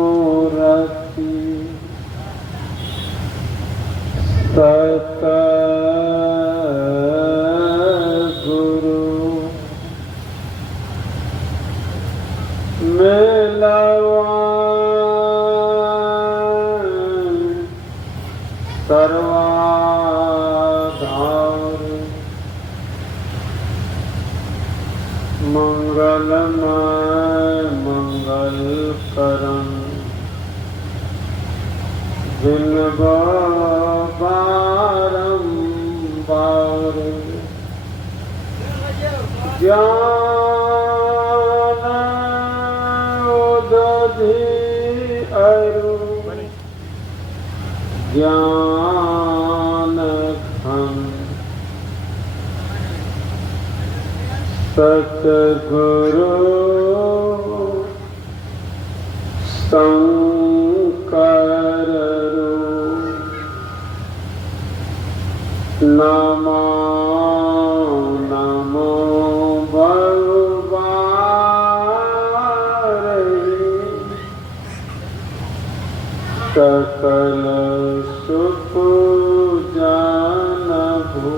मंगलमूर्ति सतगुरु मिलवान सर्वाधार मंगलमय मंगल करन बिनबा बारंबार ज्ञान उदधि अरु ज्ञान घन सतगुरु शंकर नमो नमो भगवान सकल सुख जन भू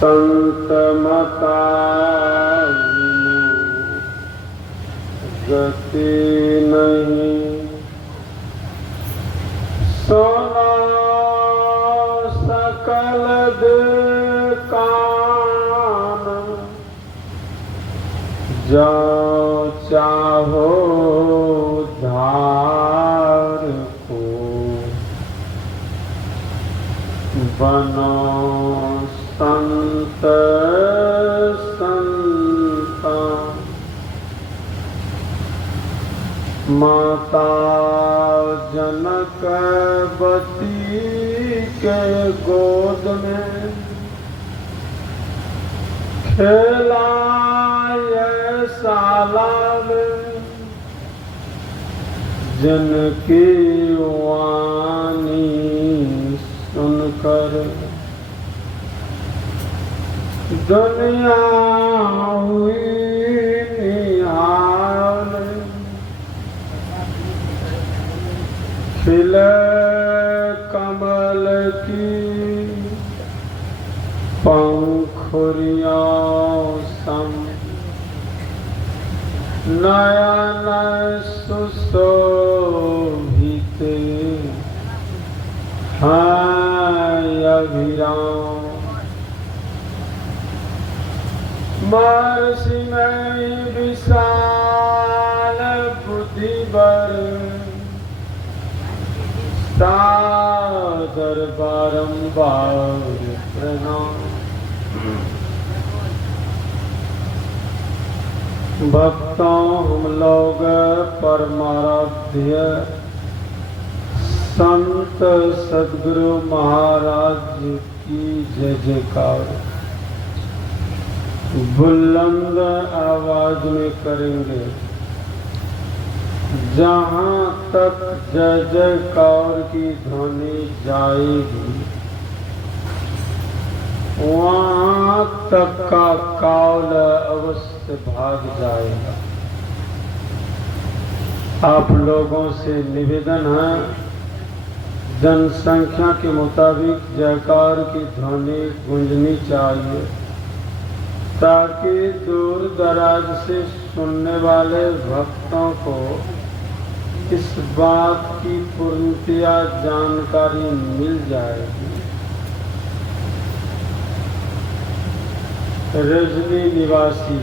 संत मता गति नहीं सोना सकल कान जाओ चाहो धार को बनो संत संता माता जनकवती के गोद में खेला सालाल जिनकी वाणी सुनकर दुनिया हुई निहाल खिले कमल की पंखुरियों सम नयन सुशोभित हैं अभिराम महर्षि में विशाल बुद्धि बर सादर बारंबार प्रणाम भक्तों हम लोग परमाराध्य संत सद्गुरु महाराज की जय जयकार बुलंद आवाज में करेंगे। जहाँ तक जय जयकार की ध्वनि जाएगी वहाँ तक का काल अवश्य भाग जाएगा। आप लोगों से निवेदन है जनसंख्या के मुताबिक जयकार की ध्वनि गूंजनी चाहिए ताकि दूर दराज से सुनने वाले भक्तों को इस बात की पूर्णतया जानकारी मिल जाएगी। रजनी निवासी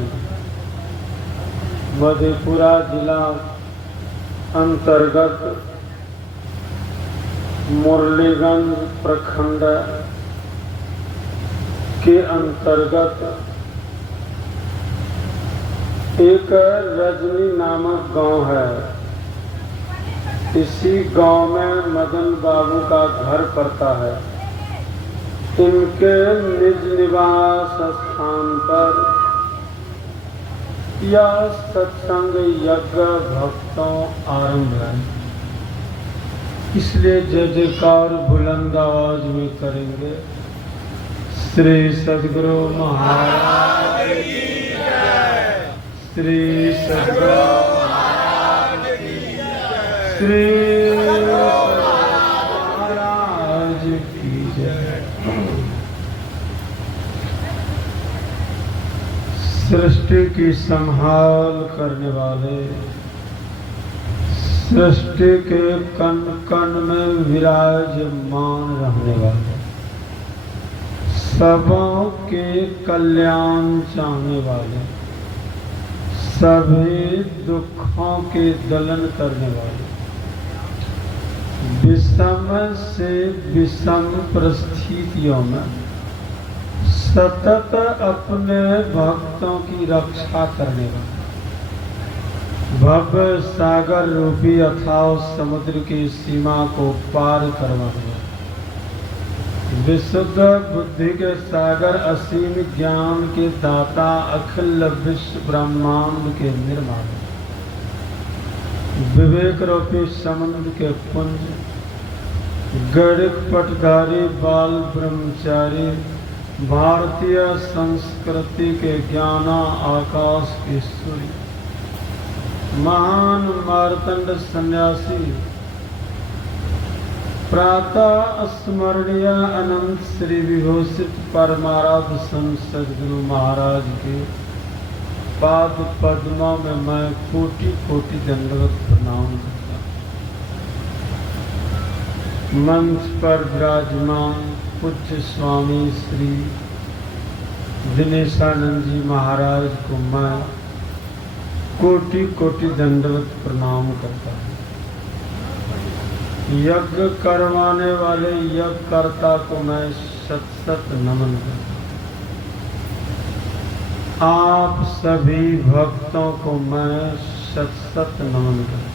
मधेपुरा जिला अंतर्गत मुरलीगंज प्रखंड के अंतर्गत एक रजनी नामक गांव है। इसी गांव में मदन बाबू का घर पड़ता है। इनके निज निवास स्थान पर यह सत्संग यज्ञ भक्तों आरंभ है। इसलिए जय जयकार बुलंद आवाज में करेंगे। श्री सद्गुरु महाराज की जय। श्री सद्गुरु महाराज की जय। श्री महाराज की जय। सृष्टि की संभाल करने वाले, सृष्टि के कण कण में विराजमान रहने वाले, सबों के कल्याण चाहने वाले, सभी दुखों के दलन करने वाले, विषम से विषम परिस्थितियों में सतत अपने भक्तों की रक्षा करने वाले, भव सागर रूपी अथाह समुद्र की सीमा को पार करवाने वाले, विशुद्ध बुद्धि के सागर असीम ज्ञान के दाता, अखिल विश्व ब्रह्मांड के निर्माता, विवेक रूपी समुद्र के पुंज, गणिक पटधारी बाल ब्रह्मचारी, भारतीय संस्कृति के ज्ञाना आकाश के सूर्य, महान मार्तंड सन्यासी, प्रातः स्मरणीय अनंत श्री विभूषित परमाराध्य संत सद्गुरु महाराज के पाद पद्मों में मैं कोटि कोटि दंडवत प्रणाम करता हूँ। मंच पर विराजमान पूज्य स्वामी श्री दिनेशानंद जी महाराज को मैं कोटि कोटि दंडवत प्रणाम करता हूँ। यज्ञ करवाने वाले यज्ञ कर्ता को मैं शत शत नमन करता हूँ। आप सभी भक्तों को मैं शत शत नमन करता हूँ।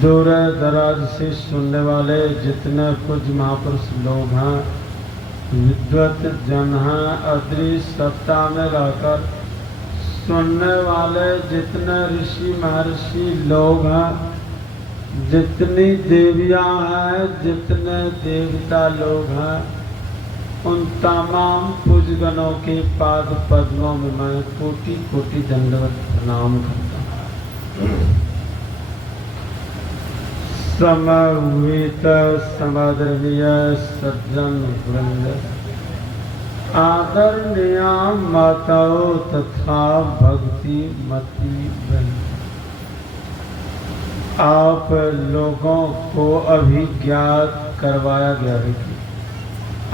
दूर दराज से सुनने वाले जितने कुछ महापुरुष लोग हैं, विद्वत जन हैं, अदृश्य सत्ता में रहकर सुनने वाले जितने ऋषि महर्षि लोग हैं, जितनी देवियां हैं, जितने देवता लोग हैं, उन तमाम पूजगणों के पाद पद्मों में मैं कोटि कोटि दंडवत प्रणाम करता हूँ। समवेत समादरणीय सज्जन वृंद, आदरणीय माताओं तथा भक्ति मती वृंद, आप लोगों को अभी ज्ञात करवाया गया है कि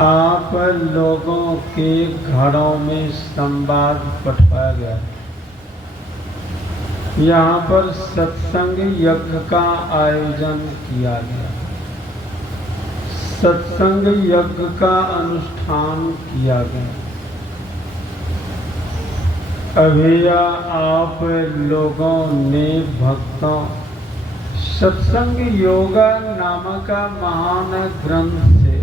आप लोगों के घरों में संवाद पठवाया गया है। यहाँ पर सत्संग यज्ञ का आयोजन किया गया, सत्संग यज्ञ का अनुष्ठान किया गया। अभी आप लोगों ने भक्तों सत्संग योगा नामक महान ग्रंथ से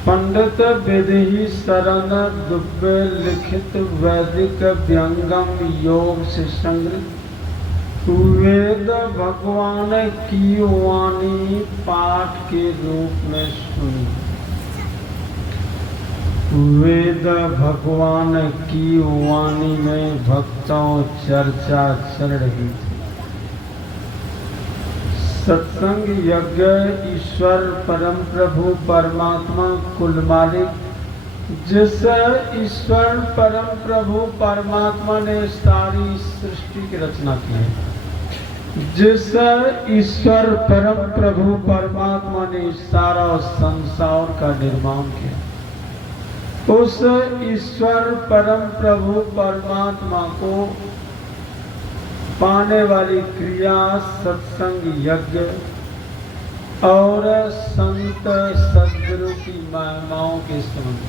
पंडित विधि शरण दुबे लिखित वैदिक व्यंगम योग से संग्रहित वेद भगवान की वाणी पाठ के रूप में सुनी। वेद भगवान की वाणी में भक्तों चर्चा चल रही थी। सत्संग यज्ञ ईश्वर परम प्रभु परमात्मा कुल मालिक, जिस ईश्वर परम प्रभु परमात्मा ने सारी सृष्टि की रचना की है, जिस ईश्वर परम प्रभु परमात्मा ने सारा संसार का निर्माण किया, उस ईश्वर परम प्रभु परमात्मा को पाने वाली क्रिया सत्संग यज्ञ और संत सद्गुरु की महिमाओं के संबंध।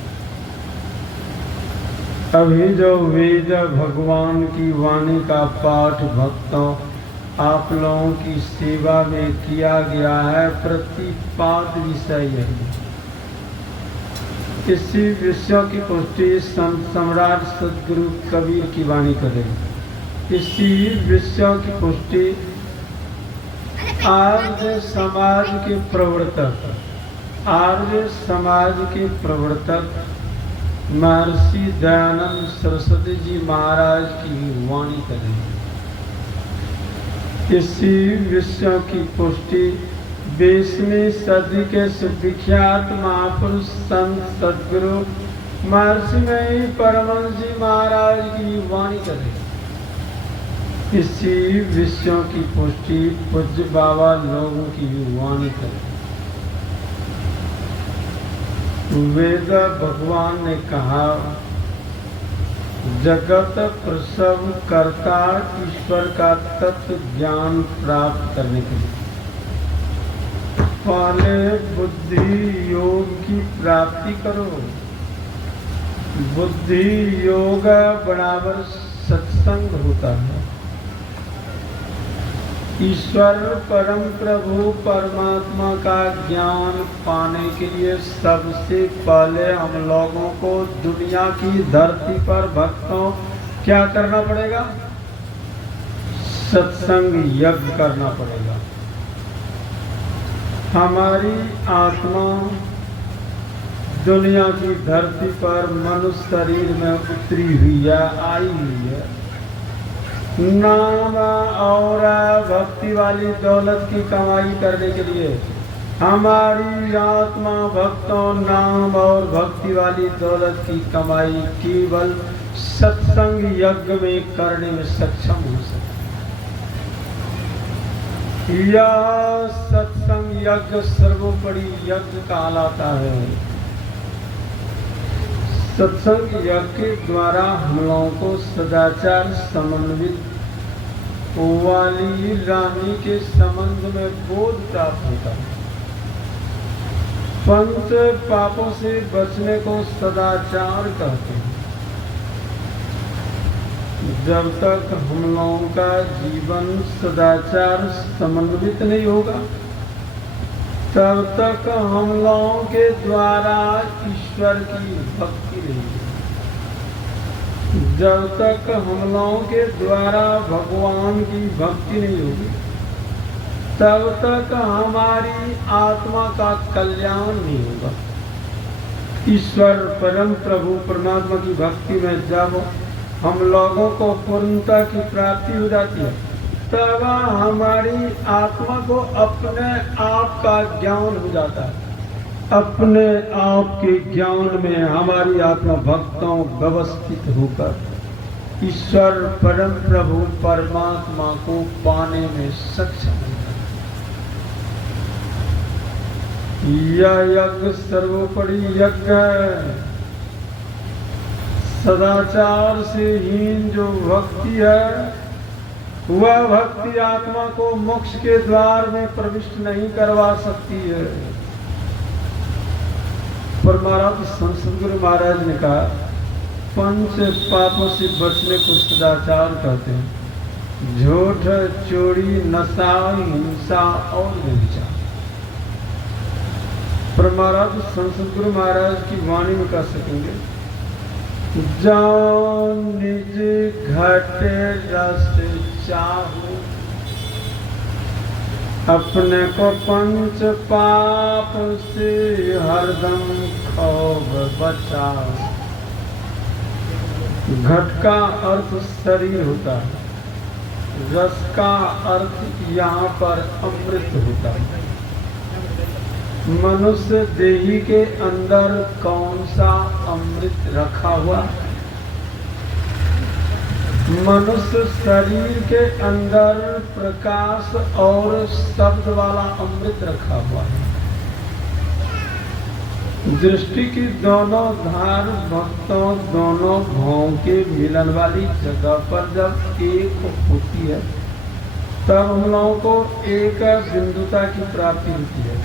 अभी जो वेद भगवान की वाणी का पाठ भक्तों आप लोगों की सेवा में किया गया है, प्रतिपाद विषय यही। इसी विषय की पुष्टि संत सम्राट सद्गुरु कबीर की वाणी करेगी। इसी विषय की पुष्टि आर्य समाज के प्रवर्तक महर्षि दयानंद सरस्वती जी महाराज की वाणी करेंगे। इसी विषयों की पुष्टि 20वीं सदी के सुविख्यात महापुरुष संत सदगुरु महर्षि में परमहंस जी महाराज की वाणी करें। इसी विषयों की पुष्टि पूज्य बाबा लोगों की वाणी करें। वेद भगवान ने कहा, जगत प्रसव करता ईश्वर का तत्व ज्ञान प्राप्त करने के लिए पहले बुद्धि योग की प्राप्ति करो। बुद्धि योग बराबर सत्संग होता है। ईश्वर परम प्रभु परमात्मा का ज्ञान पाने के लिए सबसे पहले हम लोगों को दुनिया की धरती पर भक्तों क्या करना पड़ेगा? सत्संग यज्ञ करना पड़ेगा। हमारी आत्मा दुनिया की धरती पर मनुष्य शरीर में उतरी हुई है, आई हुई है। नाम और भक्ति वाली दौलत की कमाई करने के लिए हमारी आत्मा भक्तों नाम और भक्ति वाली दौलत की कमाई केवल सत्संग यज्ञ में करने में सक्षम हो सकती। यह सत्संग यज्ञ सर्वोपरि यज्ञ कहलाता है। सत्संग यज्ञ के द्वारा हम लोगों को सदाचार समन्वित वाली रानी के संबंध में बोध प्राप्त होता है। पंच पापों से बचने को सदाचार कहते हैं। जब तक हम लोगों का जीवन सदाचार समन्वित नहीं होगा तब तक हम लोगों के द्वारा ईश्वर की भक्ति नहीं होगी। जब तक हम लोगों के द्वारा भगवान की भक्ति नहीं होगी तब तक हमारी आत्मा का कल्याण नहीं होगा। ईश्वर परम प्रभु परमात्मा की भक्ति में जब हम लोगों को पूर्णता की प्राप्ति हो जाती है तब हमारी आत्मा को अपने आप का ज्ञान हो जाता है। अपने आप के ज्ञान में हमारी आत्मा भक्तों व्यवस्थित होकर ईश्वर परम प्रभु परमात्मा को पाने में सक्षम होता है। यह यज्ञ सर्वोपरि यज्ञ है। सदाचार से हीन जो भक्ति है वह भक्ति आत्मा को मोक्ष के द्वार में प्रविष्ट नहीं करवा सकती है। परमाराध्य संत सद्गुरु महाराज ने कहा, पंच पापों से बचने को सदाचार कहते हैं। झूठ, चोरी, नशा, हिंसा और व्यभिचार। परमाराध्य संत सद्गुरु महाराज की वाणी में कह सकेंगे, जाओ निज घटे रस चाहूं, अपने को पंच पाप से हरदम खौफ बचाओ। घट का अर्थ शरीर होता है। रस का अर्थ यहाँ पर अमृत होता है। मनुष्य देही के अंदर कौन सा अमृत रखा हुआ? मनुष्य शरीर के अंदर प्रकाश और शब्द वाला अमृत रखा हुआ है। दृष्टि की दोनों धार भक्तों दोनों भावों के मिलन वाली जगह पर जब एक होती है तब हम लोगों को एक बिंदुता की प्राप्ति होती है।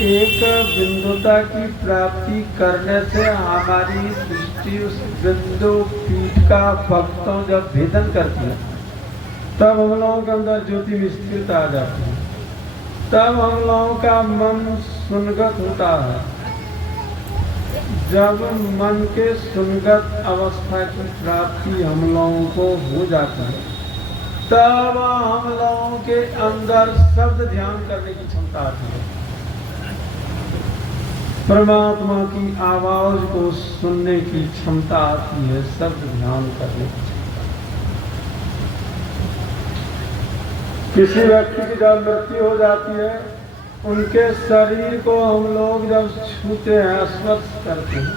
एक बिंदुता की प्राप्ति करने से हमारी दृष्टि उस बिंदु पीठ का भक्तों जब भेदन करती है तब हम लोगों के अंदर ज्योति में स्थिरता आ जाती है। तब हम लोगों का मन सुनगत होता है। जब मन के सुनगत अवस्था की प्राप्ति हम लोगों को हो जाती है तब हम लोगों के अंदर शब्द ध्यान करने की क्षमता आती है। परमात्मा की आवाज को सुनने की क्षमता आती है, शब्द ध्यान करने की क्षमता। किसी व्यक्ति की जब मृत्यु हो जाती है, उनके शरीर को हम लोग जब छूते हैं, स्पर्श करते हैं,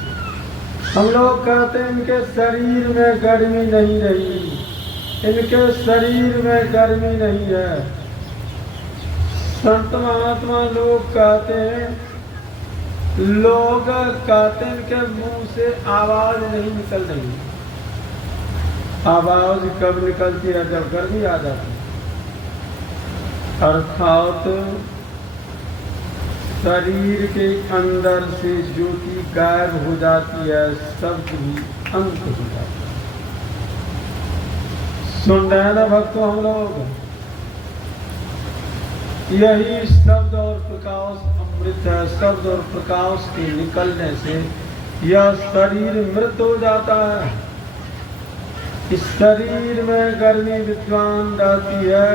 हम लोग कहते हैं इनके शरीर में गर्मी नहीं रही, इनके शरीर में गर्मी नहीं है। संत महात्मा लोग कहते हैं इनके मुंह से आवाज नहीं निकल रही। आवाज कब निकलती है? जब गर्मी आ जाती है, अर्थात शरीर के अंदर से ज्योति गायब हो जाती है, शब्द भी अंत हो जाता है। सुन रहे हैं ना भक्तों हम लोग? यही शब्द और प्रकाश अमृत है। शब्द और प्रकाश के निकलने से यह शरीर मृत हो जाता है। इस शरीर में गर्मी विद्वान रहती है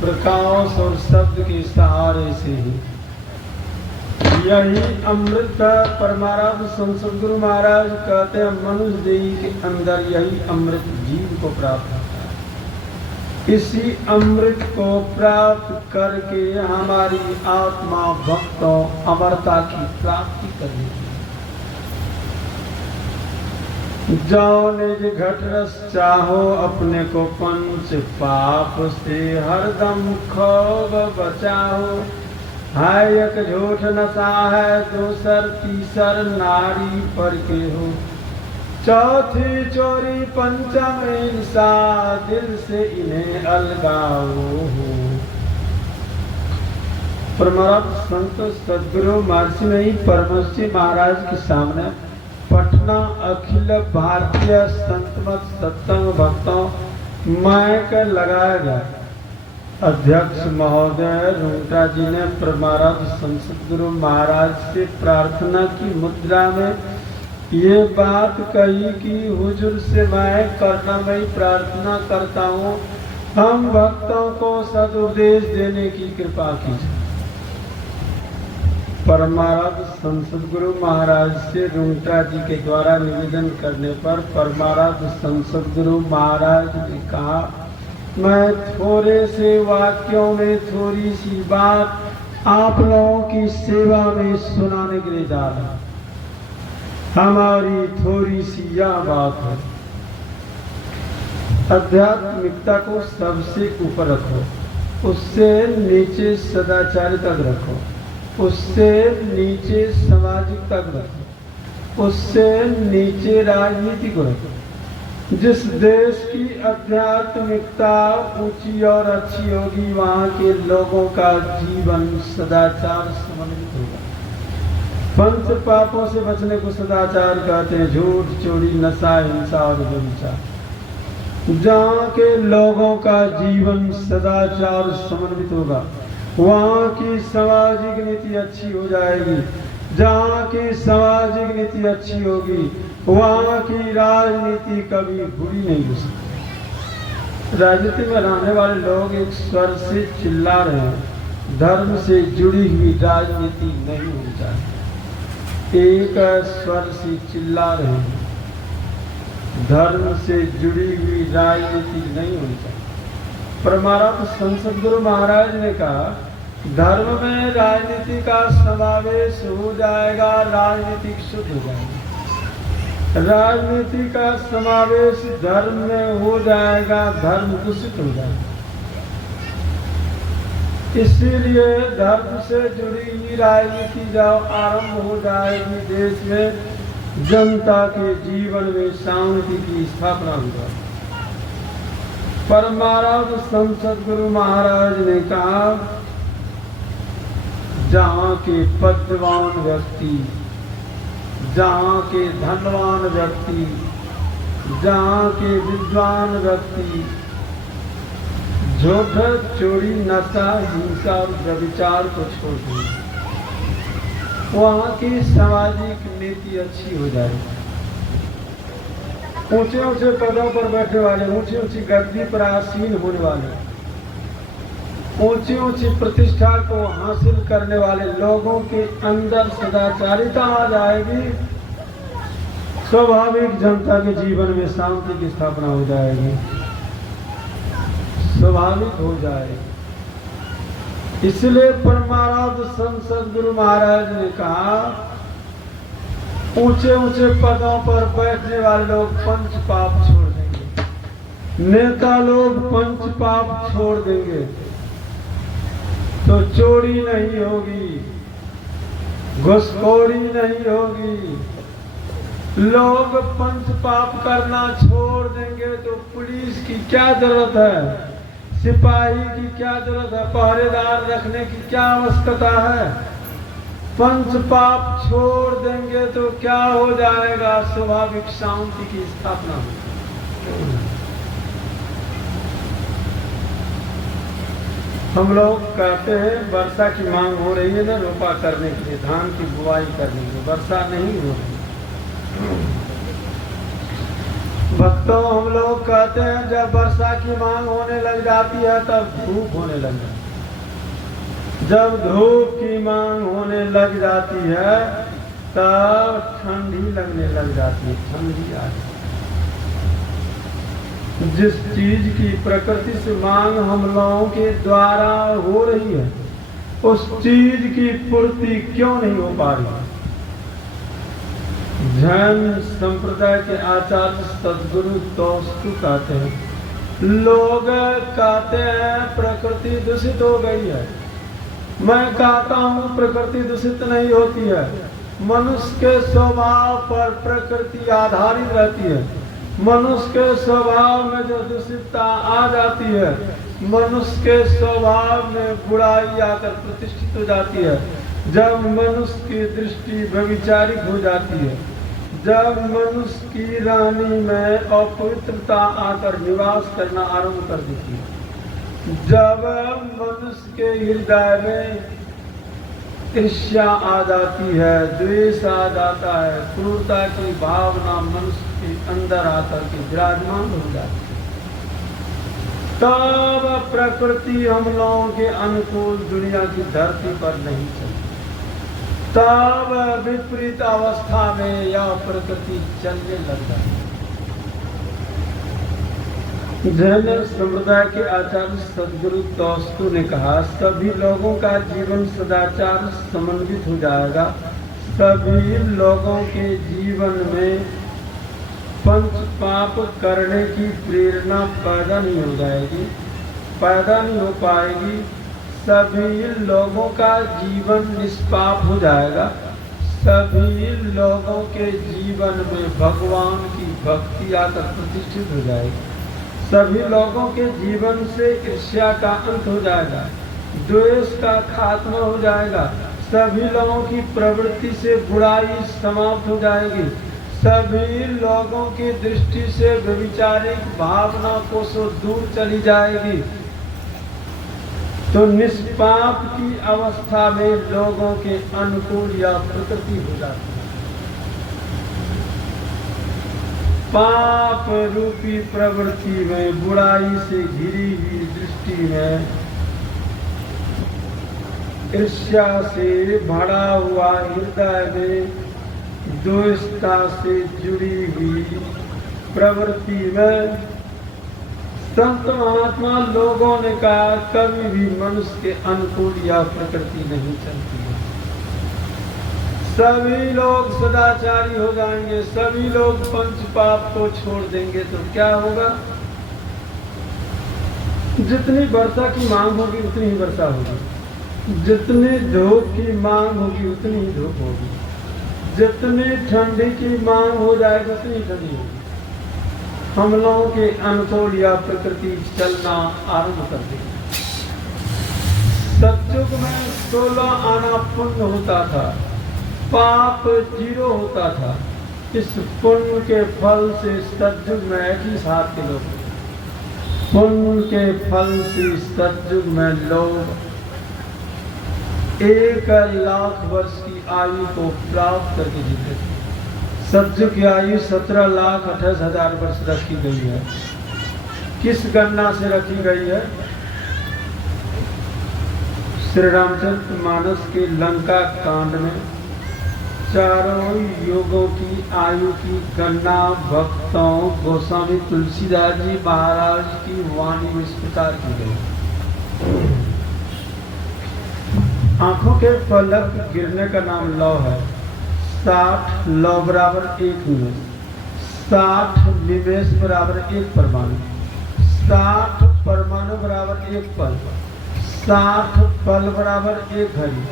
प्रकाश और शब्द के सहारे से ही। यही अमृत है। परमाराध्य संत सद्गुरु महाराज कहते हैं मनुष्य देह के अंदर यही अमृत जीव को प्राप्त होता है। इसी अमृत को प्राप्त करके हमारी आत्मा भक्तों अमरता की प्राप्ति करनी है। जाओ निज घट रस चाहो, अपने को पंच पाप से हरदम खौफ बचाओ। हाय एक झूठ नशा है, दूसर तीसर नारी पर के हो। चौथी चोरी पंचम हिंसा, दिल से इन्हें अलगाओ। परमाराध्य संत सद्गुरु महर्षि नहीं परमश्री महाराज के सामने पटना अखिल भारतीय संतमत सत्संग भक्तों माइक लगाया गया। अध्यक्ष महोदय रूंगटा जी ने परमाराध्य संत सद्गुरु महाराज से प्रार्थना की मुद्रा में ये बात कही कि हुजूर से मैं करुणामयी प्रार्थना करता हूँ, हम भक्तों को सदुपदेश देने की कृपा कीजिए। परमाराध्य संत सद्गुरु महाराज से रूंगटा जी के द्वारा निवेदन करने पर परमाराध्य संत सद्गुरु महाराज ने कहा, मैं थोड़े से वाक्यों में थोड़ी सी बात आप लोगों की सेवा में सुनाने के लिए जा रहा हूं। हमारी थोड़ी सी यह बात है, आध्यात्मिकता को सबसे ऊपर रखो, उससे नीचे सदाचार तक रखो, उससे नीचे सामाजिक तक रखो, उससे नीचे राजनीति को रखो। जिस देश की आध्यात्मिकता ऊंची और अच्छी होगी, वहाँ के लोगों का जीवन सदाचार समन्वित होगा। पंच पापों से बचने को सदाचार कहते हैं, झूठ, चोरी, नशा, हिंसा और व्यभिचार। जहाँ के लोगों का जीवन सदाचार समन्वित होगा, वहाँ की सामाजिक नीति अच्छी हो जाएगी। जहाँ की सामाजिक नीति अच्छी होगी, वहाँ की राजनीति कभी बुरी नहीं हो सकती। राजनीति में रहने वाले लोग एक स्वर से चिल्ला रहे हैं, धर्म से जुड़ी हुई राजनीति नहीं होनी चाहिए। एक स्वर से चिल्ला रहे हैं, धर्म से जुड़ी हुई राजनीति नहीं होनी चाहिए। परमाराध्य संत सद्गुरु महाराज ने कहा, धर्म में राजनीति का समावेश हो जाएगा, राजनीतिक शुद्ध हो जाएगी। राजनीति का समावेश धर्म में हो जाएगा, धर्म दूषित हो जाएगा। इसीलिए धर्म से जुड़ी हुई राजनीति जब आरंभ हो जाएगी, देश में जनता के जीवन में शांति की स्थापना हो जाएगी। परमाराध्य संत सद्गुरु महाराज ने कहा, जहाँ के पदवान व्यक्ति, जहाँ के धनवान व्यक्ति, जहाँ के विद्वान व्यक्ति झूठ, चोरी, नशा, हिंसा और व्यभिचार को छोड़ दें, वहाँ की सामाजिक नीति अच्छी हो जाएगी। ऊंचे ऊंचे पदों पर बैठने वाले, ऊंची ऊंची गद्दी पर आसीन होने वाले, ऊंची ऊंची प्रतिष्ठा को हासिल करने वाले लोगों के अंदर सदाचारिता आ जाएगी। स्वाभाविक जनता के जीवन में शांति की स्थापना हो जाएगी, स्वाभाविक हो जाएगी। इसलिए परमाराध्य संत सद्गुरु महाराज ने कहा, ऊंचे ऊंचे पदों पर बैठने वाले लोग पंच पाप छोड़ देंगे, नेता लोग पंच पाप छोड़ देंगे तो चोरी नहीं होगी, घुसखोरी नहीं होगी। लोग पंच पाप करना छोड़ देंगे तो पुलिस की क्या जरूरत है, सिपाही की क्या जरूरत है, पहरेदार रखने की क्या आवश्यकता है। पंच पाप छोड़ देंगे तो क्या हो जाएगा, स्वाभाविक शांति की स्थापना होगी। हम लोग कहते हैं वर्षा की मांग हो रही है ना, रोपा करने के लिए, धान की बुआई करने के लिए, वर्षा नहीं हो रही। भक्तों, हम लोग कहते हैं जब वर्षा की मांग होने लग जाती है तब धूप होने लग जाती है, जब धूप की मांग होने लग जाती है तब ठंडी लगने लग जाती है, ठंडी आ जाती है। जिस चीज की प्रकृति से मांग हम लोगों के द्वारा हो रही है उस चीज की पूर्ति क्यों नहीं हो पा रही। जैन संप्रदाय के आचार्य सद्गुरु तोस्तु कहते हैं, लोग कहते हैं प्रकृति दूषित हो गई है। मैं कहता हूँ प्रकृति दूषित नहीं होती है, मनुष्य के स्वभाव पर प्रकृति आधारित रहती है। मनुष्य के स्वभाव में जो दूषितता आ जाती है, मनुष्य के स्वभाव में बुराई आकर प्रतिष्ठित हो जाती है। जब मनुष्य की दृष्टि व्यभिचारिक हो जाती है, जब मनुष्य की रानी में अपवित्रता आकर निवास करना आरंभ कर देती है, जब मनुष्य के हृदय में ईर्ष्या आ जाती है, द्वेष आ जाता है, क्रूरता की भावना मनुष्य के अंदर आकर के विराजमान हो जाती है, तब प्रकृति हम लोगों के अनुकूल दुनिया की धरती पर नहीं चलती। तब विपरीत अवस्था में यह प्रकृति चलने लग जाती है। जैन संप्रदाय के आचार्य सद्गुरु तोस्तु ने कहा, सभी लोगों का जीवन सदाचार समन्वित हो जाएगा। सभी लोगों के जीवन में पंच पाप करने की प्रेरणा पैदा नहीं हो जाएगी, पैदा नहीं हो पाएगी। सभी लोगों का जीवन निष्पाप हो जाएगा। सभी लोगों के जीवन में भगवान की भक्ति आकर प्रतिष्ठित हो जाएगी। सभी लोगों के जीवन से ईर्ष्या का अंत हो जाएगा, द्वेष का खात्मा हो जाएगा। सभी लोगों की प्रवृत्ति से बुराई समाप्त हो जाएगी। सभी लोगों की दृष्टि से व्यभिचारिक भावना को सो दूर चली जाएगी। तो निष्पाप की अवस्था में लोगों के अनुकूल या प्रकृति हो जाती है। पाप रूपी प्रवृत्ति में, बुराई से घिरी हुई दृष्टि में, ईर्ष्या से भरा हुआ हृदय में, द्वेषता से जुड़ी हुई प्रवृत्ति में संत महात्मा लोगों ने कहा कभी भी मनुष्य के अनुकूल या प्रकृति नहीं चलती है। सभी लोग सदाचारी हो जाएंगे, सभी लोग पंच पाप को छोड़ देंगे तो क्या होगा? जितनी वर्षा की मांग होगी उतनी ही वर्षा होगी, जितनी धूप की मांग होगी उतनी ही धूप होगी, जितनी ठंडी की मांग हो जाएगी उतनी ठंडी होगी। हम लोगों के अनुकूल या प्रकृति चलना आरंभ कर देगी। सतयुग में 16 आना पुण्य होता था, पाप 0 होता था। इस पुण्य के फल से सतयुग में 21 हाथ के लोग, पुण्य के फल से सतयुग में लोग 1 लाख वर्ष की आयु को प्राप्त करके जीते थे। सतयुग की आयु 17,28,000 वर्ष रखी गई है। किस गणना से रखी गई है? श्री रामचरित मानस के लंका कांड में चारों युगों की आयु की गणना भक्तों गोस्वामी तुलसीदास जी महाराज की वाणी में इस प्रकार की गई। आंखों के पलक गिरने का नाम लौ है। 60 लौ बराबर 1 निमेष, 60 निमेष बराबर 1 परमाणु, 60 परमाणु बराबर 1 पल, 60 पल बराबर 1 घड़ी।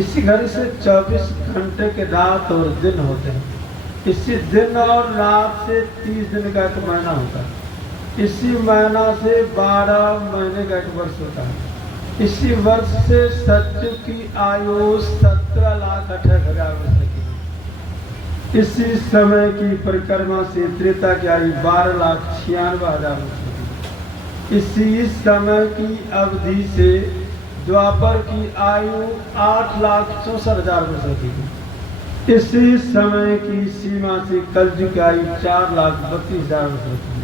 इसी घड़ी से 24 घंटे के रात और दिन होते हैं। इसी दिन और रात से 30 दिन का एक महीना होता है। इसी महीना से 12 महीने का एक वर्ष होता है। इसी वर्ष से सतयुग की आयु 17,28,000 वर्ष की। इसी समय की परिक्रमा से त्रेता की आयु 12,96,000 वर्ष की। इसी समय की अवधि से द्वापर की आयु 8,64,000 वर्ष की। इसी समय की सीमा से कलयुग की आयु 4,32,000 वर्ष की।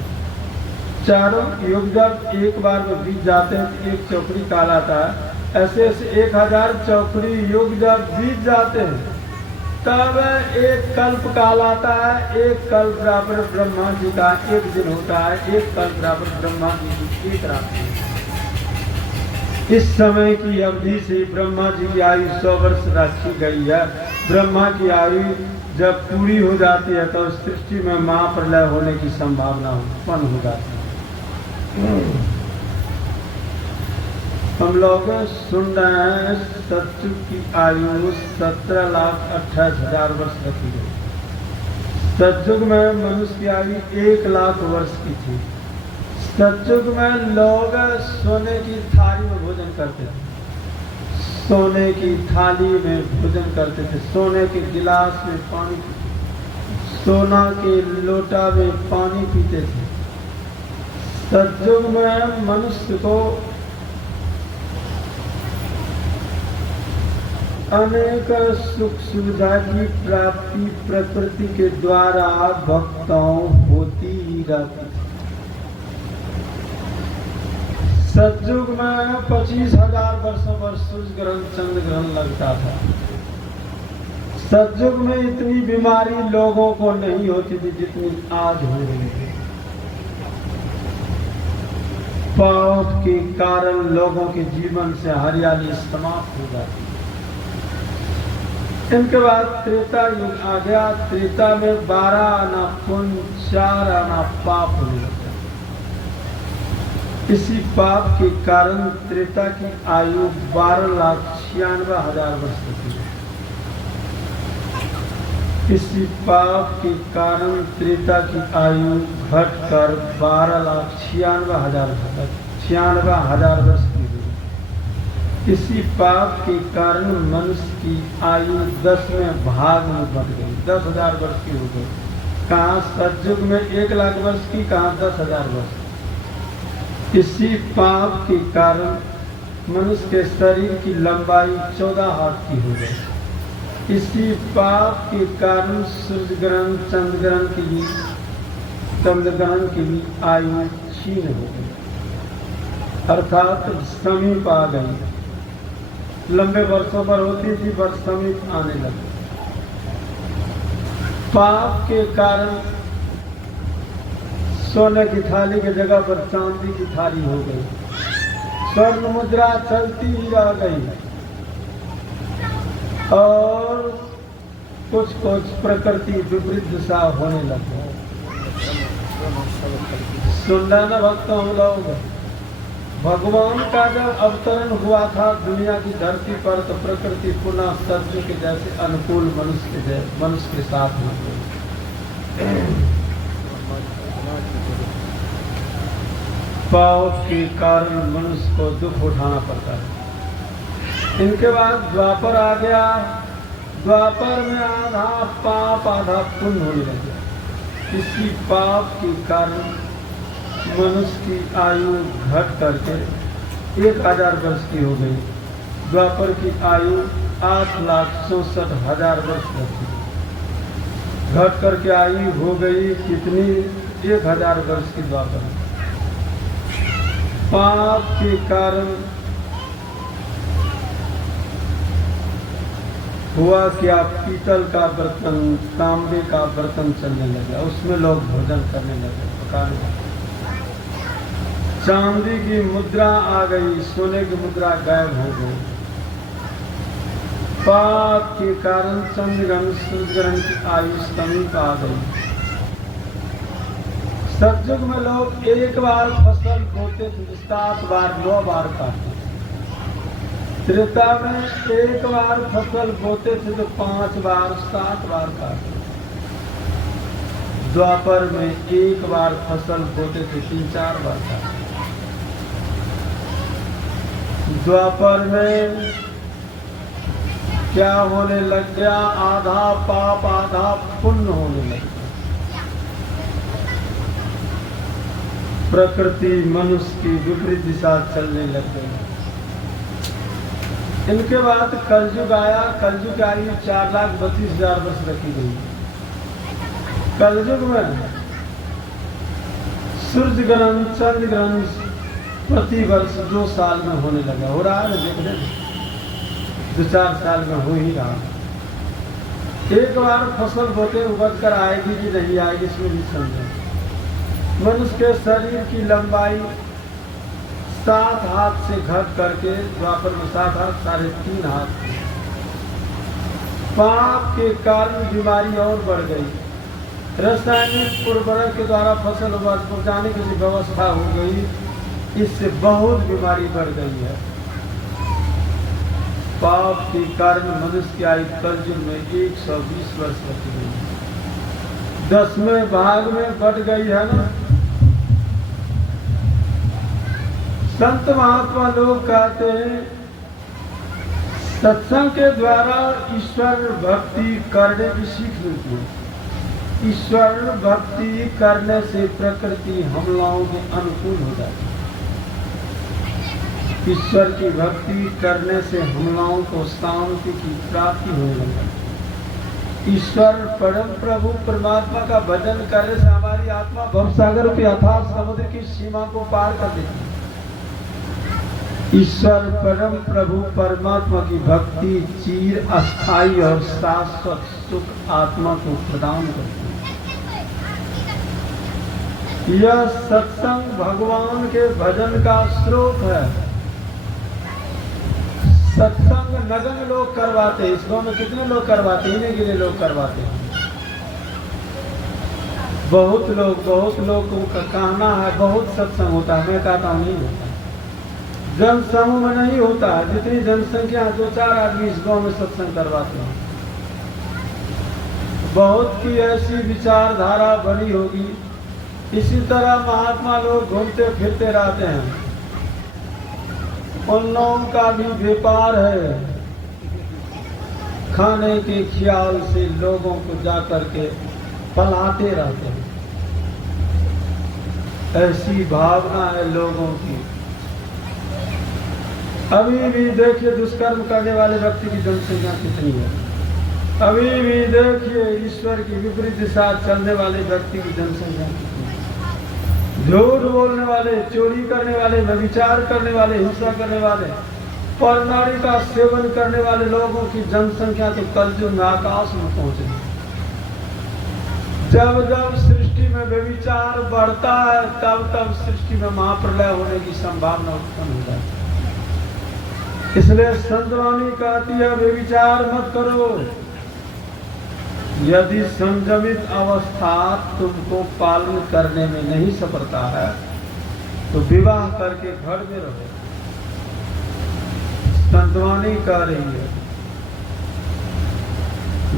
चारों युग जब एक बार में बीत जाते हैं तो एक चौकड़ी कहलाता है। ऐसे ऐसे 1000 चौकड़ी युग जब बीत जाते हैं तब एक कल्प कहलाता है। एक कल्प बराबर ब्रह्मा जी का 1 दिन होता है। एक कल्प बराबर ब्रह्मा जी की 1 रात है। इस समय की अवधि से ब्रह्मा जी की आयु 100 वर्ष रखी गई है। ब्रह्मा की आयु जब पूरी हो जाती है तो सृष्टि में महाप्रलय होने की संभावना उत्पन्न हो जाती है। हम लोग सुन रहे हैं सतयुग की आयु 17,28,000 वर्ष रखी गई। सतयुग में मनुष्य की आयु 1,00,000 वर्ष की थी। सतयुग में लोग सोने की थाली में भोजन करते थे। सोने की थाली में भोजन करते थे। सोने के गिलास में पानी पीते थे। सोना के लोटा में पानी पीते थे। सतयुग में मनुष्य को अनेक सुख सुविधा की प्राप्ति प्रकृति के द्वारा भक्तों होती ही रहती थी। सतयुग में 25,000 वर्षों पर सूर्य ग्रहण चंद्र ग्रहण लगता था। सतयुग में इतनी बीमारी लोगों को नहीं होती थी जितनी आज हो रही है। पाप के कारण लोगों के जीवन से हरियाली समाप्त हो जाती है। इनके बाद त्रेता युग आ गया। त्रेता में 12 आना पुण्य 4 आना पाप होने लगता है। इसी पाप के कारण त्रेता की आयु 12,96,000 वर्ष होती है। इसी पाप के कारण त्रेता की आयु घटकर 12,96,000 वर्ष की हुई। इसी पाप के कारण मनुष्य की आयु 10वें भाग में बढ़ गई, 10,000 वर्ष की हो गई। कहाँ सतयुग में 1,00,000 वर्ष की, कहाँ 10,000 वर्ष। इसी पाप के कारण मनुष्य के शरीर की लंबाई 14 हाथ की हो गई। इसी पाप के कारण सूर्य ग्रहण चंद्र ग्रहण की भी आयु क्षीण हो गई, अर्थात समीप आ गई। लंबे वर्षों पर होती थी पर समीप आने लगी। पाप के कारण सोने की थाली की जगह पर चांदी की थाली हो गई। स्वर्ण मुद्रा चलती ही रह गई और कुछ प्रकृति विपरीत दिशा होने लगी। सुन रहे ना भक्तों, हम लोग भगवान का जब अवतरण हुआ था दुनिया की धरती पर तो प्रकृति पुनः सत्य के जैसे अनुकूल मनुष्य के साथ हो गई। पाप के कारण मनुष्य को दुख उठाना पड़ता है। इनके बाद द्वापर आ गया। द्वापर में आधा पाप आधा पुण्य होने लगा। इसी पाप के कारण मनुष्य की आयु घट करके 1,000 वर्ष की हो गई। द्वापर की आयु 8,64,000 वर्ष रहती। घट करके आई हो गई कितनी 1000 वर्ष की द्वापर। पाप के कारण हुआ क्या, पीतल का बर्तन, तांबे का बर्तन चलने लगा, उसमें लोग भोजन करने लगे, पकाने लगे। चांदी की मुद्रा आ गई, सोने की मुद्रा गायब हो गई। पाप के कारण चंद्रग्रहण सूर्यग्रहण की आयु समीप आ गई। सतयुग में लोग एक बार फसल बोते थे, 7 बार 9 बार काटते। त्रेता में एक बार फसल बोते थे तो 5 बार 7 बार काटते। द्वापर में एक बार फसल बोते थे 3-4 बार काटते। द्वापर में क्या होने लग गया, आधा पाप आधा पुण्य होने लग गया। प्रकृति मनुष्य की विपरीत दिशा चलने लग गई। इनके बाद कलयुग आया। कलयुग की आयु 4,32,000 वर्ष रखी गई। कलयुग में सूर्य ग्रहण चंद्र ग्रहण प्रति वर्ष 2 साल में होने लगा। हो रहा है, देख रहे 2-4 साल में हो ही रहा। एक बार फसल बोते उपज कर आएगी कि नहीं आएगी, इसमें भी समझे। मनुष्य के शरीर की लंबाई 7 हाथ से घट करके द्वापर में 7 हाथ 3.5 हाथ। पाप के कारण बीमारी और बढ़ गई। रासायनिक उर्वरक के द्वारा फसल उपजाने की व्यवस्था हो गई, इससे बहुत बीमारी बढ़ गई है। पाप के कारण मनुष्य की आयु कलयुग में 120 वर्ष रखी गई, 10वें भाग में बढ़ गई है ना। संत महात्मा लोग कहते हैं सत्संग के द्वारा ईश्वर भक्ति करने की सीख मिलती है। ईश्वर भक्ति करने से प्रकृति हमलाओं के अनुकूल हो जाती है। ईश्वर की भक्ति करने से हमलाओं को शांति की प्राप्ति होने लगती है। ईश्वर परम प्रभु परमात्मा का भजन करने से हमारी आत्मा भवसागर के अथाह समुद्र की सीमा को पार कर देती है। ईश्वर परम प्रभु परमात्मा की भक्ति चिर अस्थायी और शाश्वत सुख आत्मा को प्रदान करती है। यह सत्संग भगवान के भजन का स्रोत है। सत्संग नगन लोग करवाते हैं। इस गांव में कितने लोग करवाते हैं? इन्हें गिने लोग करवाते हैं। बहुत लोग को कहना है बहुत सत्संग होता है, मैं कहता हूँ नहीं होता। जन समूह में नहीं होता है। जितनी जनसंख्या 2-4 आदमी इस गांव में सत्संग करवाते हैं। बहुत की ऐसी विचारधारा बनी होगी। इसी तरह महात्मा लोग घूमते फिरते रहते हैं। उन लोगों का भी व्यापार है। खाने के ख्याल से लोगों को जाकर के पलाते रहते हैं। ऐसी भावना है लोगों की। अभी भी देखिए दुष्कर्म करने वाले व्यक्ति की जनसंख्या कितनी है। अभी भी देखिए ईश्वर की विपरीत दिशा चलने वाले व्यक्ति की जनसंख्या कितनी है। झूठ बोलने वाले, चोरी करने वाले, व्यभिचार करने वाले, हिंसा करने वाले, परनारी का सेवन करने वाले लोगों की जनसंख्या तो कलयुग में आकाश में पहुंच गई। जब जब सृष्टि में व्यभिचार बढ़ता है तब तब सृष्टि में महाप्रलय होने की संभावना उत्पन्न हो जाती है। इसलिए संतवाणी कहती है व्यभिचार मत करो। यदि संयमित अवस्था तुमको पालन करने में नहीं सफलता है तो विवाह करके घर में रहो। संतवाणी कह रही है।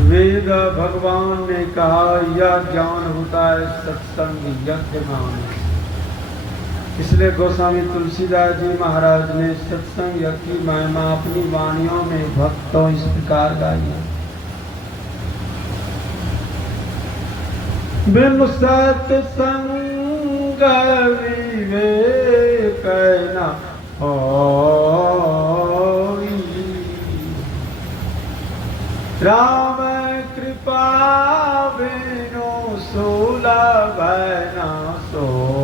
वेद भगवान ने कहा यह ज्ञान होता है सत्संग यज्ञमान। इसलिए गोस्वामी तुलसीदास जी महाराज ने सत्संग यज्ञ की महिमा अपनी वाणियों में भक्तों इस प्रकार गाई है। बिनु सत्संग विवेक न होई। राम कृपा बिनु सुलभ न सोई।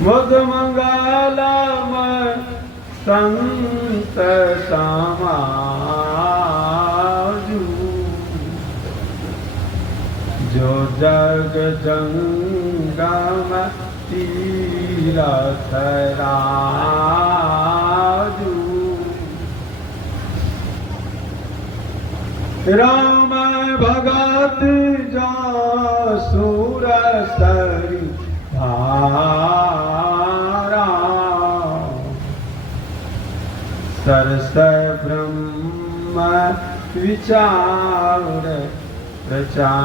मुद मंगलम संत समाजू। जो जग जंगम तीरथ राजू। राम भगत जासुर सरि धारा। सरस ब्रह्म विचार प्रचारा।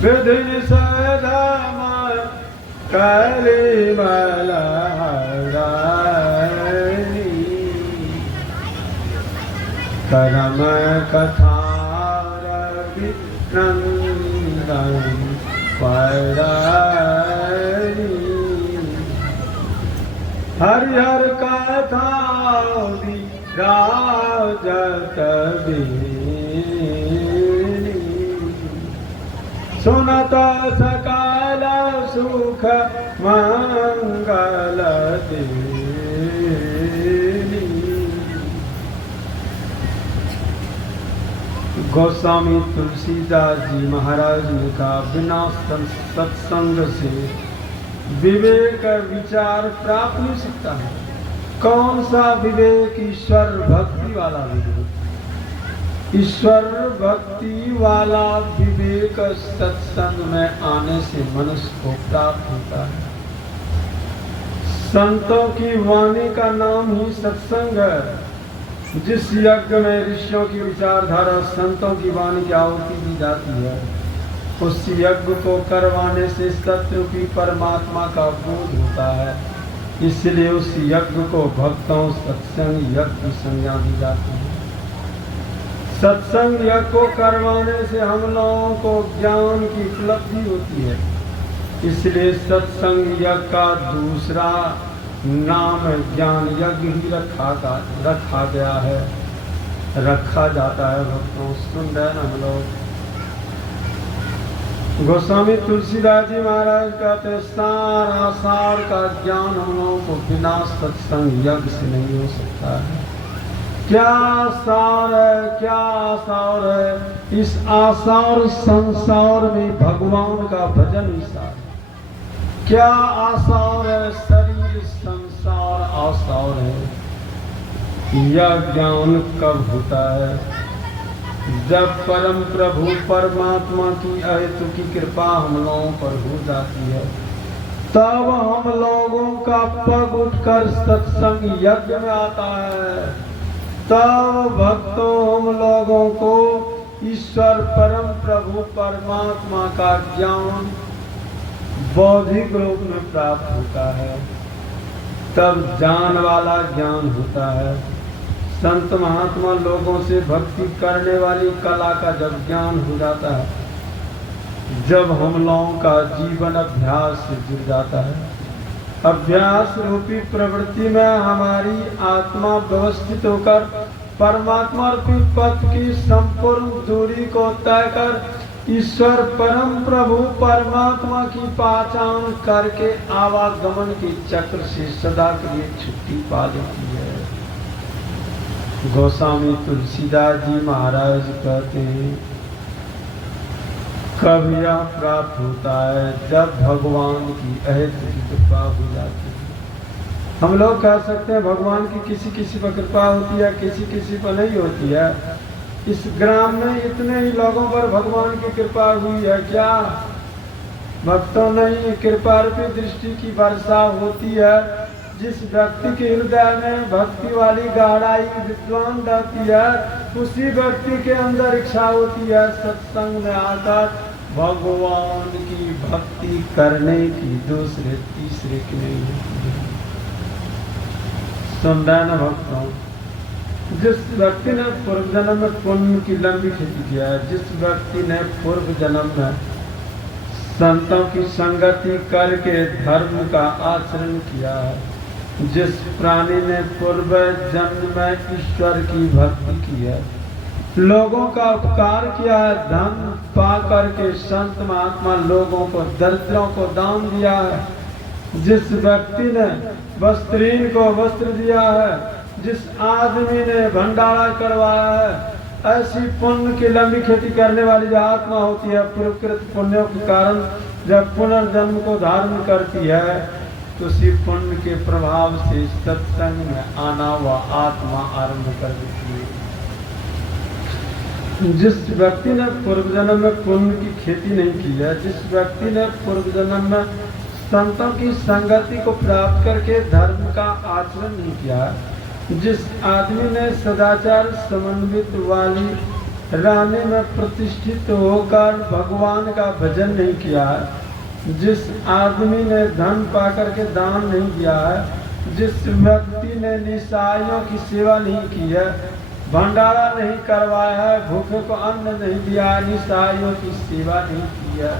विधिन सदम कलिमल हरणी। करम कथा रवि नंदन परणी। हरिहर कथा राजत बेनी। सुनत सकल सुख मंगल देनी। गोस्वामी तुलसीदास जी महाराज ने कहा, बिना सत्संग से विवेक विचार प्राप्त नहीं सकता है। कौन सा विवेक? ईश्वर भक्ति वाला विवेक। ईश्वर भक्ति वाला विवेक सत्संग में आने से मनुष्य को प्राप्त होता है। संतों की वाणी का नाम ही सत्संग है। जिस यज्ञ में ऋषियों की विचारधारा संतों की वाणी की आहुति दी जाती है, उस यज्ञ को करवाने से सतरूपी परमात्मा का बोध होता है। इसलिए उस यज्ञ को भक्तों सत्संग यज्ञ संज्ञा दी जाती है। सत्संग यज्ञ को करवाने से हम लोगों को ज्ञान की उपलब्धि होती है। इसलिए सत्संग यज्ञ का दूसरा नाम ज्ञान यज्ञ ही रखा गया है, रखा जाता है। भक्तों सुन रहे हैं हम लोग। गोस्वामी तुलसीदास जी महाराज कहते, सारा सार का ज्ञान हम लोगों को बिना सत्संग यज्ञ से नहीं हो सकता है। क्या सार है, क्या आसार है? इस आसार संसार में भगवान का भजन ही सार। क्या आसार है? शरीर संसार आसार है। यह ज्ञान कब होता है? जब परम प्रभु परमात्मा की अहेतु की कृपा हम लोगों पर हो जाती है, तब हम लोगों का पग उठकर सत्संग यज्ञ में आता है। तब भक्तों हम लोगों को ईश्वर परम प्रभु परमात्मा का ज्ञान बौद्धिक रूप में प्राप्त होता है। तब जान वाला ज्ञान होता है। संत महात्मा लोगों से भक्ति करने वाली कला का जब ज्ञान हो जाता है, जब हम लोगों का जीवन अभ्यास से जुड़ जाता है, अभ्यास रूपी प्रवृत्ति में हमारी आत्मा व्यवस्थित होकर परमात्मा रूपी पथ की संपूर्ण दूरी को तय कर ईश्वर परम प्रभु परमात्मा की पहचान करके आवागमन के चक्र से सदा के लिए छुट्टी पा लेती है। गोस्वामी तुलसीदास जी महाराज कहते हैं, कब यह प्राप्त होता है? जब भगवान की अहेतु की कृपा हो जाती है। हम लोग कह सकते हैं भगवान की किसी किसी पर कृपा होती है, किसी किसी पर नहीं होती है। इस ग्राम में इतने ही लोगों पर भगवान की कृपा हुई है क्या? भक्तों नहीं, कृपा रूपी दृष्टि की वर्षा होती है। जिस व्यक्ति के हृदय में भक्ति वाली गहराई विद्वान रहती है, उसी व्यक्ति के अंदर इच्छा होती है सत्संग में आकर भगवान की भक्ति करने की। दूसरे तीसरे की नहीं होती है। सुन रहे न भक्तों, जिस व्यक्ति ने पूर्व जन्म में पुण्य की लंबी खेती किया है, जिस व्यक्ति ने पूर्व जन्म में संतों की संगति करके धर्म का आचरण किया है। जिस प्राणी ने पूर्व जन्म में ईश्वर की भक्ति की है, लोगों का उपकार किया है, धन पा करके संत महात्मा लोगों को, दरिद्रों को दान दिया है, जिस व्यक्ति ने वस्त्रहीन को वस्त्र दिया है, जिस आदमी ने भंडारा करवाया है, ऐसी पुण्य की लंबी खेती करने वाली जो आत्मा होती है, पूर्वकृत पुण्यों के कारण जब पुनर्जन्म को धारण करती है, तो उसी पुण्य के प्रभाव से सत्संग में आना वह आत्मा आरंभ कर देती है। जिस व्यक्ति ने पूर्व जन्म में पुण्य की खेती नहीं की है, जिस व्यक्ति ने पूर्व जन्म में संतों की संगति को प्राप्त करके धर्म का आचरण नहीं किया, जिस आदमी ने सदाचार समन्वित वाली रानी में प्रतिष्ठित होकर भगवान का भजन नहीं किया, जिस आदमी ने धन पाकर के दान नहीं दिया है, जिस व्यक्ति ने निसाइयों की सेवा नहीं की है, भंडारा नहीं करवाया है, भूखे को अन्न नहीं दिया, निसाइयों की सेवा नहीं की है,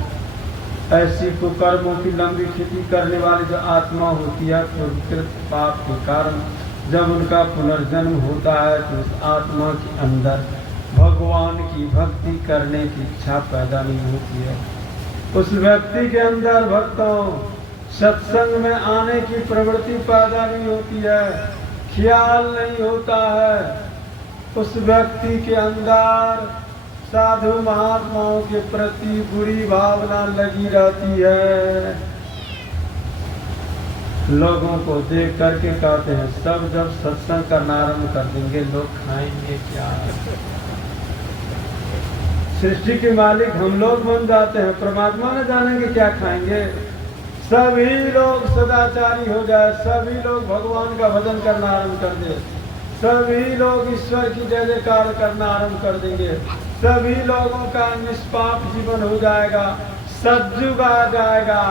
ऐसी कुकर्मों की लंबी खेती करने वाली जो आत्मा होती है, प्रकृत पाप के कारण जब उनका पुनर्जन्म होता है, तो उस आत्मा के अंदर भगवान की भक्ति करने की इच्छा पैदा नहीं होती है। उस व्यक्ति के अंदर भक्तों सत्संग में आने की प्रवृत्ति पैदा नहीं होती है, ख्याल नहीं होता है। उस व्यक्ति के अंदर साधु महात्माओं के प्रति बुरी भावना लगी रहती है। लोगों को देख करके कहते हैं, सब जब सत्संग करना आरम्भ कर देंगे, लोग खाएंगे क्या? सृष्टि के मालिक हम लोग बन जाते हैं, परमात्मा न जानेंगे क्या खाएंगे। सभी लोग सदाचारी हो जाए, सभी लोग भगवान का भजन करना आरम्भ कर दे, सभी लोग ईश्वर की जय जयकार करना आरम्भ कर देंगे, सभी लोगों का निष्पाप जीवन हो जाएगा, सतयुग आ जाएगा,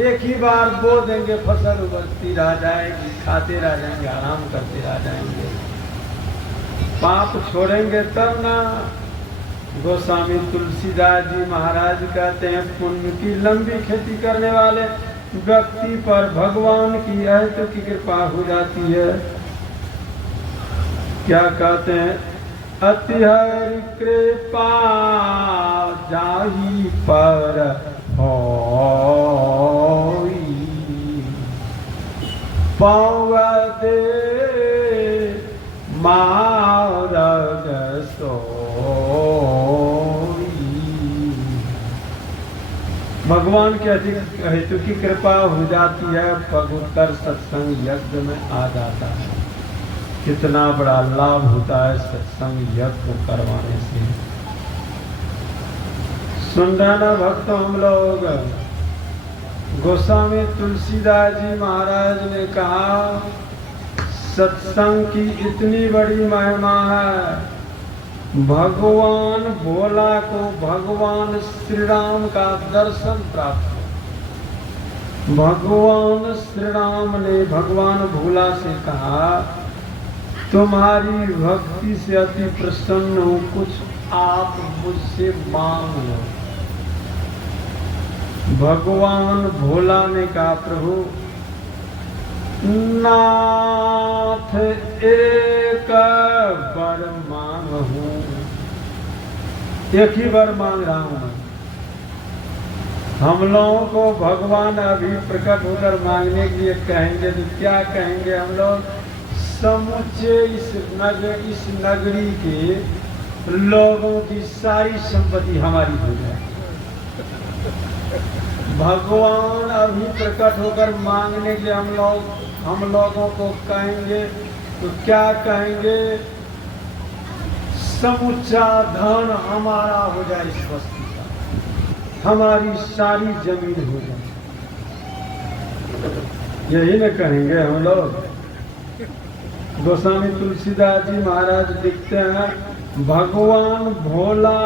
एक ही बार बो देंगे, फसल उगती रह जाएगी, खाते रह जाएंगे, आराम करते रह जाएंगे, पाप छोड़ेंगे तब ना। गोस्वामी तुलसीदास जी महाराज कहते हैं, पुण्य की लंबी खेती करने वाले व्यक्ति पर भगवान की अहेतु की कृपा हो जाती है। क्या कहते हैं? अति हरि कृपा जाहि पर होई, पावत मारग सोई। भगवान के अधिक हेतु की कृपा हो जाती है, पग उत्तर सत्संग यज्ञ में आ जाता है। कितना बड़ा लाभ होता है सत्संग यज्ञ को करवाने से। सुन रहे ना भक्तों, हम लोग गोस्वामी तुलसीदास जी महाराज ने कहा, सत्संग की इतनी बड़ी महिमा है, भगवान भोला को भगवान श्री राम का दर्शन प्राप्त हो। भगवान श्री राम ने भगवान भोला से कहा, तुम्हारी भक्ति से अति प्रसन्न हूँ, कुछ आप मुझसे मांग लो। भगवान भोला ने कहा, प्रभु नाथ एक वर मांग हूँ, एक ही वर मांग रहा हूँ मैं। हम लोगों को भगवान अभी प्रकट होकर मांगने के लिए कहेंगे तो क्या कहेंगे? हम लोग समुचे इस नगरी के लोगों की सारी संपत्ति हमारी हो जाए। भगवान अभी प्रकट होकर मांगने के हम लोगों को कहेंगे तो क्या कहेंगे? समुचा धन हमारा हो जाए, इस वस्तु का हमारी सारी जमीन हो जाए, यही न कहेंगे हम लोग। गोस्वामी तुलसीदास जी महाराज लिखते हैं, भगवान भोला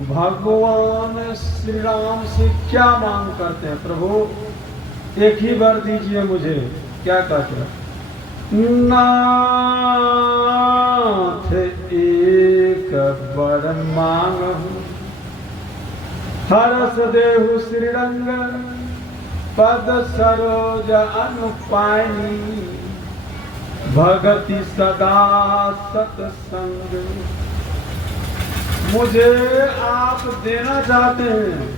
भगवान श्री राम से क्या मांग करते हैं? प्रभु एक ही वर दीजिए मुझे। क्या कहते हैं? नाथ एक वर मांग, हरस देहु श्रीरंग पद सरोज अनुपायनी भगति सदा सत्संग। मुझे आप देना चाहते हैं,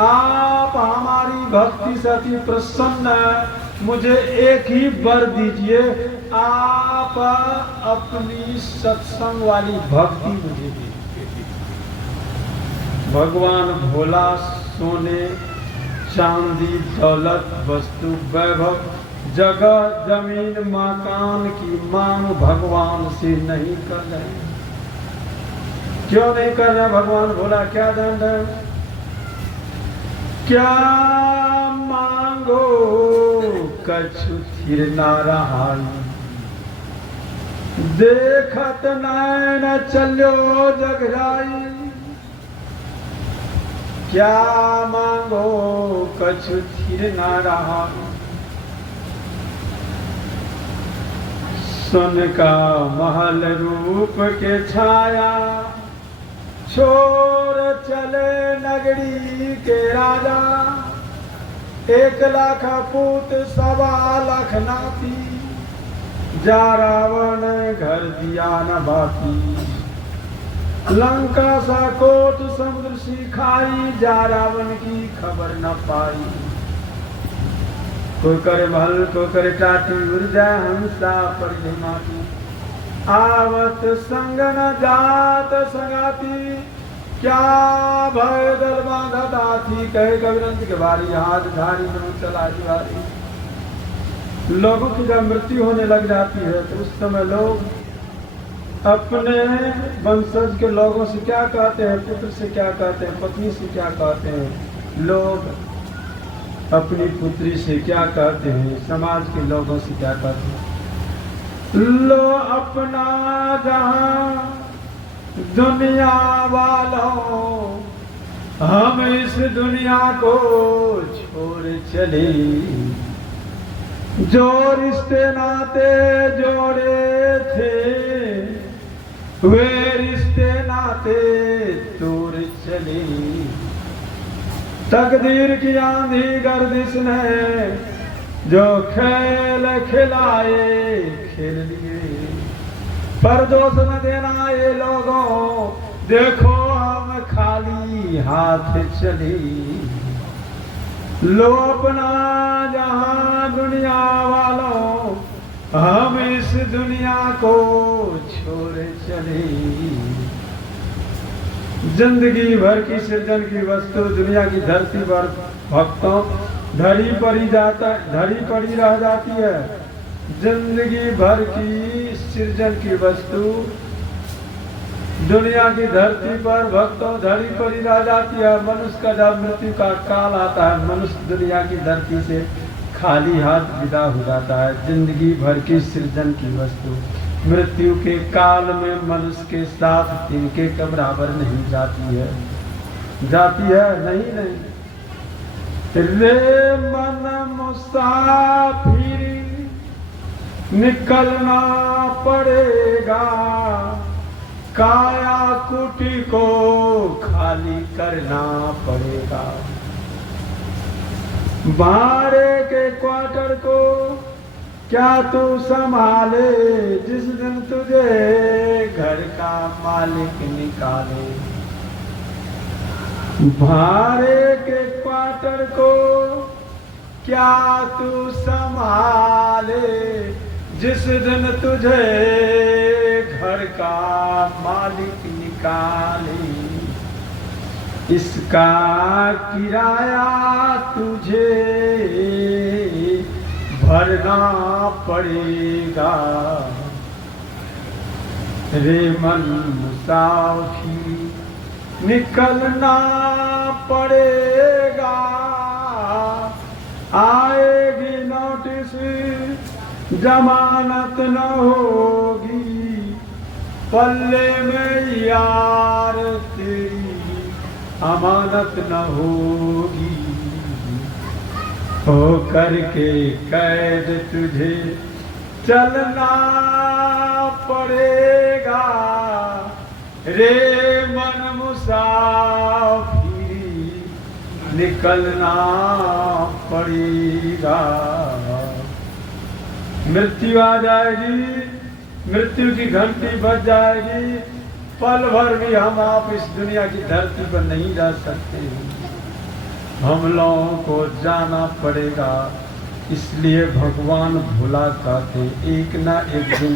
आप हमारी भक्ति से अति प्रसन्न है, मुझे एक ही वर दीजिए, आप अपनी सत्संग वाली भक्ति मुझे दीजिए। भगवान भोला सोने चांदी दौलत वस्तु वैभव जगह जमीन मकान की मांग भगवान से नहीं कर रहे। क्यों नहीं कर रहे भगवान भोला? क्या दंड है? क्या मांगो कछु थिर ना रहा, देखत नैन चलो जग जाई। क्या मांगो कछु थिर ना रहा, सुन का महल रूप के छाया, छोर चले नगरी के राजा। 1 लाख पूत 1.25 लाख नाती, जा रावण घर दिया न बाती। लंका सा कोट समुद्र सी खाई, जा रावण की खबर न पाई। कोई करे महल कोई करे टाटी, उर्जा हंसा पर माटी। आवत संग न जात संगाती, क्या भय दल बांधत हाथी। कहे कविरंत के बारी, हाथ धारी में चला जुआरी। लोगों की जब मृत्यु होने लग जाती है तो उस समय लोग अपने वंशज के लोगों से क्या कहते हैं, पुत्र से क्या कहते हैं, पत्नी से क्या कहते हैं, लोग अपनी पुत्री से क्या कहते हैं, समाज के लोगों से क्या कहते हैं। लो अपना जहां दुनिया वालों, हम इस दुनिया को छोड़ चले। जो रिश्ते नाते जोड़े थे, वे रिश्ते नाते तोड़ चले। तकदीर की आंधी गर्दिश ने जो खेल खिलाए खेल लिए। पर दोष न देना ये लोगों, देखो हम खाली हाथ चले। लो अपना जहां दुनिया वालों, हम इस दुनिया को छोड़ चले। जिंदगी भर की सृजन की वस्तु दुनिया की धरती पर भक्तों धरी पड़ी रह जाती है। जिंदगी भर की सृजन की वस्तु दुनिया की धरती पर भक्तों धरी पड़ी रह जाती है। मनुष्य का जब मृत्यु का काल आता है, मनुष्य दुनिया की धरती से खाली हाथ विदा हो जाता है। जिंदगी भर की सृजन की वस्तु मृत्यु के काल में मनुष्य के साथ तिनके के बराबर नहीं जाती है। जाती है? नहीं। रे मन मुसाफिर निकलना पड़ेगा, काया कुटी को खाली करना पड़ेगा। भाड़े के क्वार्टर को क्या तू संभाले, जिस दिन तुझे घर का मालिक निकाले। भाड़े के क्वार्टर को क्या तू संभाले, जिस दिन तुझे घर का मालिक निकाले। इसका किराया तुझे भरना पड़ेगा। रे मन मुसाफिर निकलना पड़ेगा। आएगी नोटिस जमानत न होगी, पल्ले में यार तेरी अमानत न होगी। हो करके कैद तुझे चलना पड़ेगा। रे मन मुसाफिर निकलना पड़ेगा। मृत्यु आ जाएगी, मृत्यु की घंटी बज जाएगी, पल भर भी हम आप इस दुनिया की धरती पर नहीं जा सकते हैं। हम लोगों को जाना पड़ेगा, इसलिए भगवान भुला जाते एक ना एक दिन